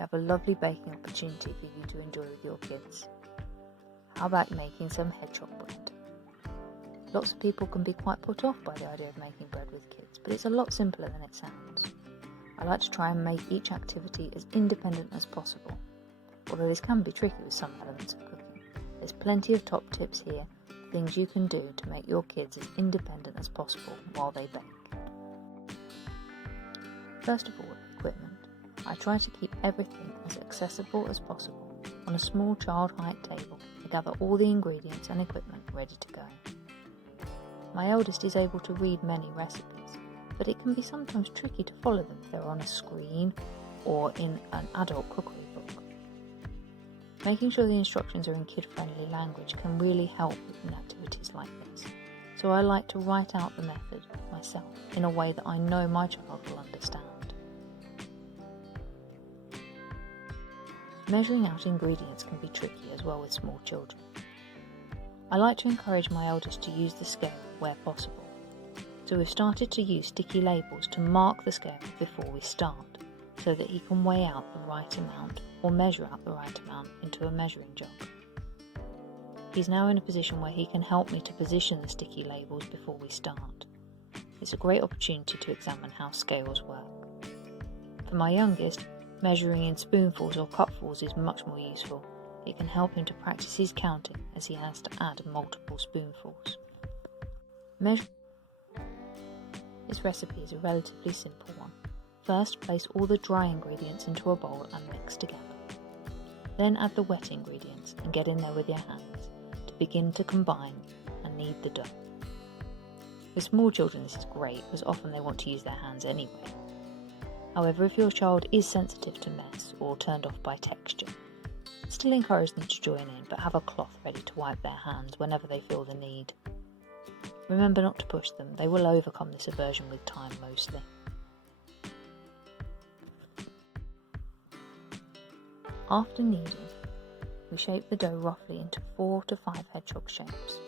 have a lovely baking opportunity for you to enjoy with your kids. How about making some hedgehog bread? Lots of people can be quite put off by the idea of making bread with kids, but it's a lot simpler than it sounds. I like to try and make each activity as independent as possible, although this can be tricky with some elements of cooking. There's plenty of top tips here, things you can do to make your kids as independent as possible while they bake. First of all, equipment. I try to keep everything as accessible as possible. On a small child height table, I gather all the ingredients and equipment ready to go. My eldest is able to read many recipes, but it can be sometimes tricky to follow them if they're on a screen or in an adult cookery book. Making sure the instructions are in kid-friendly language can really help in activities like this, so I like to write out the method myself in a way that I know my child will understand. Measuring out ingredients can be tricky as well with small children. I like to encourage my eldest to use the scale where possible, so we've started to use sticky labels to mark the scale before we start, so that he can weigh out the right amount or measure out the right amount into a measuring jug. He's now in a position where he can help me to position the sticky labels before we start. It's a great opportunity to examine how scales work. For my youngest, measuring in spoonfuls or cupfuls is much more useful. It can help him to practice his counting as he has to add multiple spoonfuls. This recipe is a relatively simple one. First, place all the dry ingredients into a bowl and mix together. Then add the wet ingredients and get in there with your hands to begin to combine and knead the dough. With small children this is great because often they want to use their hands anyway. However, if your child is sensitive to mess or turned off by texture, still encourage them to join in, but have a cloth ready to wipe their hands whenever they feel the need. Remember not to push them, they will overcome this aversion with time mostly. After kneading, we shape the dough roughly into 4 to 5 hedgehog shapes.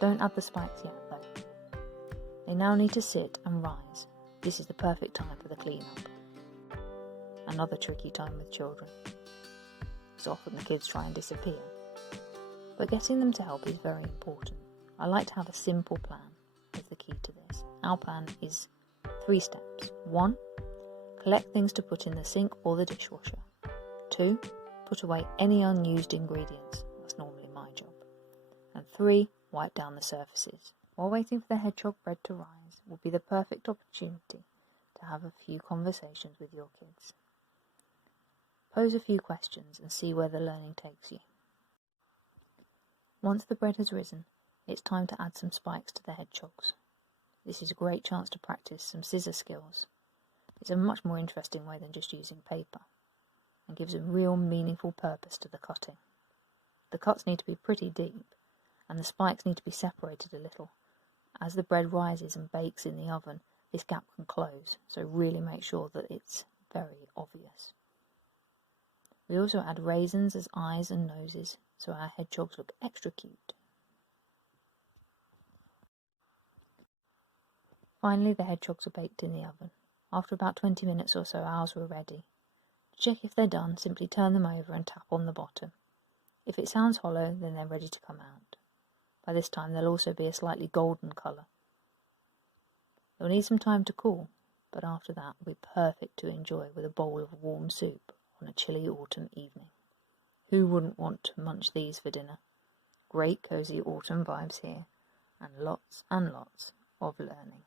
Don't add the spikes yet though. They now need to sit and rise. This is the perfect time for the clean-up. Another tricky time with children. So often the kids try and disappear. But getting them to help is very important. I like to have a simple plan as the key to this. Our plan is 3 steps. 1. Collect things to put in the sink or the dishwasher. 2. Put away any unused ingredients. That's normally my job. And 3. Wipe down the surfaces. While waiting for the hedgehog bread to rise will be the perfect opportunity to have a few conversations with your kids. Pose a few questions and see where the learning takes you. Once the bread has risen, it's time to add some spikes to the hedgehogs. This is a great chance to practice some scissor skills. It's a much more interesting way than just using paper, and gives a real meaningful purpose to the cutting. The cuts need to be pretty deep, and the spikes need to be separated a little. As the bread rises and bakes in the oven, this gap can close, so really make sure that it's very obvious. We also add raisins as eyes and noses, so our hedgehogs look extra cute. Finally, the hedgehogs are baked in the oven. After about 20 minutes or so, ours were ready. To check if they're done, simply turn them over and tap on the bottom. If it sounds hollow, then they're ready to come out. By this time, they'll also be a slightly golden colour. They'll need some time to cool, but after that, will be perfect to enjoy with a bowl of warm soup on a chilly autumn evening. Who wouldn't want to munch these for dinner? Great cosy autumn vibes here, and lots of learning.